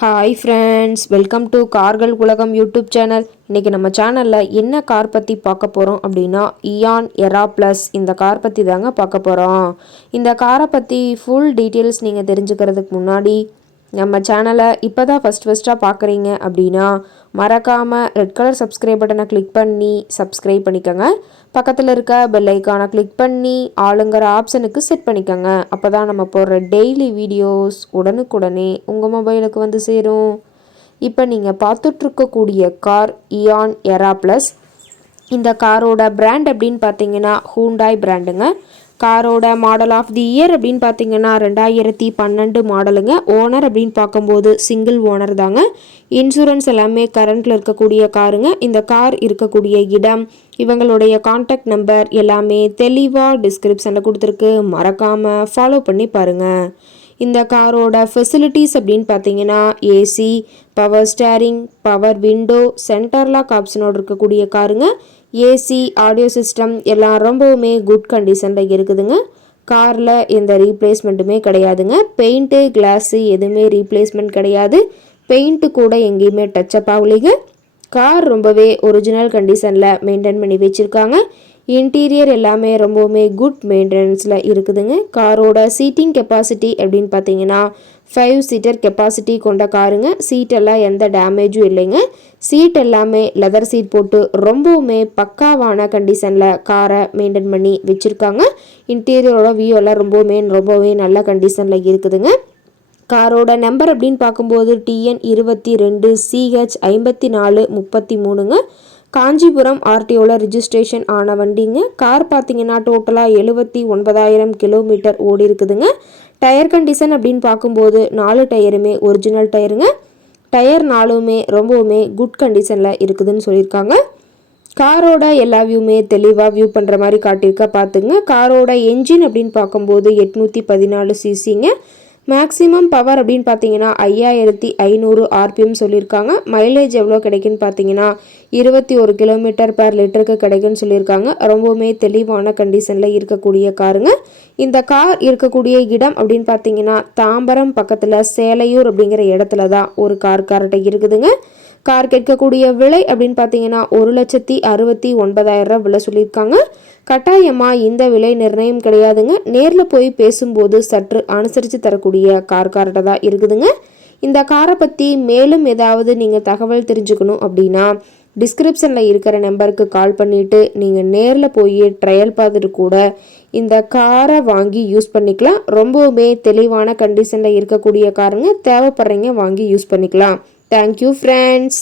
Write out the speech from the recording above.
Hi friends, welcome to கார்கள் உலகம் YouTube channel. இன்றைக்கி நம்ம சேனலில் என்ன கார் பற்றி பார்க்க போகிறோம் அப்படின்னா இயான் எரா ப்ளஸ் இந்த கார் பற்றி தாங்க பார்க்க போகிறோம். இந்த காரை பற்றி ஃபுல் டீட்டெயில்ஸ் நீங்கள் தெரிஞ்சுக்கிறதுக்கு முன்னாடி நம்ம சேனலை இப்போ தான் ஃபஸ்ட்டாக பார்க்குறீங்க அப்படின்னா மறக்காமல் ரெட் கலர் சப்ஸ்கிரைப் பட்டனை கிளிக் பண்ணி சப்ஸ்கிரைப் பண்ணிக்கோங்க. பக்கத்தில் இருக்க பெல் ஐக்கானை கிளிக் பண்ணி ஆளுங்கிற ஆப்ஷனுக்கு செட் பண்ணிக்கோங்க. அப்போ தான் நம்ம போடுற டெய்லி வீடியோஸ் உடனுக்குடனே உங்கள் மொபைலுக்கு வந்து சேரும். இப்போ நீங்கள் பார்த்துட்ருக்கக்கூடிய கார் இயான் எரா ப்ளஸ். இந்த காரோட பிராண்ட் அப்படின்னு பார்த்தீங்கன்னா ஹூண்டாய் பிராண்டுங்க. காரோட மாடல் ஆஃப் தி இயர் அப்படின்னு பார்த்தீங்கன்னா 2012 மாடலுங்க. ஓனர் அப்படின்னு பார்க்கும்போது சிங்கிள் ஓனர் தாங்க. இன்சூரன்ஸ் எல்லாமே கரண்ட்டில் இருக்கக்கூடிய காருங்க. இந்த கார் இருக்கக்கூடிய இடம், இவங்களுடைய கான்டாக்ட் நம்பர் எல்லாமே தெளிவாக டிஸ்கிரிப்ஷனில் கொடுத்துருக்கு. மறக்காமல் ஃபாலோ பண்ணி பாருங்கள். இந்த காரோட ஃபெசிலிட்டிஸ் அப்படின்னு பார்த்தீங்கன்னா AC, power steering, power window, centre lock ஆப்ஷனோடு இருக்கக்கூடிய காருங்க. ஏசி, ஆடியோ சிஸ்டம் எல்லாம் ரொம்பவுமே குட் கண்டிஷனில் இருக்குதுங்க. காரில் எந்த ரீப்ளேஸ்மெண்ட்டுமே கிடையாதுங்க. பெயிண்ட்டு, கிளாஸு எதுவுமே ரீப்ளேஸ்மெண்ட் கிடையாது. பெயிண்ட்டு கூட எங்கேயுமே டச்சப் ஆகலைங்க. கார் ரொம்பவே ஒரிஜினல் கண்டிஷனில் மெயின்டைன் பண்ணி வச்சுருக்காங்க. இன்டீரியர் எல்லாமே ரொம்பவுமே குட் மெயின்டெனன்ஸில் இருக்குதுங்க. காரோட சீட்டிங் கெப்பாசிட்டி அப்படின்னு பார்த்தீங்கன்னா 5 சீட்டர் கெப்பாசிட்டி கொண்ட காருங்க. சீட்டெல்லாம் எந்த டேமேஜும் இல்லைங்க. சீட் எல்லாமே லெதர் சீட் போட்டு ரொம்பவுமே பக்காவான கண்டிஷனில் காரை மெயின்டைன் பண்ணி வச்சுருக்காங்க. இன்டீரியரோட வியூ எல்லாம் ரொம்பவே நல்ல கண்டிஷனில் இருக்குதுங்க. காரோட நம்பர் அப்படின்னு பார்க்கும்போது TN 22 CH 5433ங்க. காஞ்சிபுரம் RTOவில் ரிஜிஸ்ட்ரேஷன் ஆன வண்டிங்க. கார் பார்த்தீங்கன்னா டோட்டலாக 79,000 கிலோமீட்டர் ஓடி இருக்குதுங்க. டயர் கண்டிஷன் அப்படின்னு பார்க்கும்போது 4 டயருமே ஒரிஜினல் டயருங்க. டயர் 4மே ரொம்பவுமே குட் கண்டிஷனில் இருக்குதுன்னு சொல்லியிருக்காங்க. காரோட எல்லா வியூமே தெளிவாக வியூ பண்ணுற மாதிரி காட்டியிருக்கா பார்த்துங்க. காரோட என்ஜின் அப்படின்னு பார்க்கும்போது 814 சிசிங்க. மேக்ஸிமம் பவர் அப்படின்னு பார்த்தீங்கன்னா 5500 RPM சொல்லியிருக்காங்க. மைலேஜ் எவ்வளோ கிடைக்குன்னு பார்த்தீங்கன்னா 21 கிலோமீட்டர் per லிட்டருக்கு கிடைக்குன்னு சொல்லியிருக்காங்க. ரொம்பவுமே தெளிவான கண்டிஷனில் இருக்கக்கூடிய காருங்க. இந்த கார் இருக்கக்கூடிய இடம் அப்படின்னு பார்த்தீங்கன்னா தாம்பரம் பக்கத்தில் சேலையூர் அப்படிங்கிற இடத்துல தான் ஒரு கார் கரெக்டாக இருக்குதுங்க. கார் கேட்கக்கூடிய விலை அப்படின்னு பார்த்தீங்கன்னா 1,69,000 விலை சொல்லியிருக்காங்க. கட்டாயமாக இந்த விலை நிர்ணயம் கிடையாதுங்க. நேரில் போய் பேசும்போது சற்று அனுசரித்து தரக்கூடிய கார்கிட்ட தான் இருக்குதுங்க. இந்த காரை பற்றி மேலும் ஏதாவது நீங்கள் தகவல் தெரிஞ்சுக்கணும் அப்படின்னா டிஸ்கிரிப்ஷனில் இருக்கிற நம்பருக்கு கால் பண்ணிவிட்டு நீங்கள் நேரில் போய் ட்ரையல் பார்த்துட்டு கூட இந்த காரை வாங்கி யூஸ் பண்ணிக்கலாம். ரொம்பவுமே தெளிவான கண்டிஷனில் இருக்கக்கூடிய காருங்க. தேவைப்படுறீங்க வாங்கி யூஸ் பண்ணிக்கலாம். Thank you friends.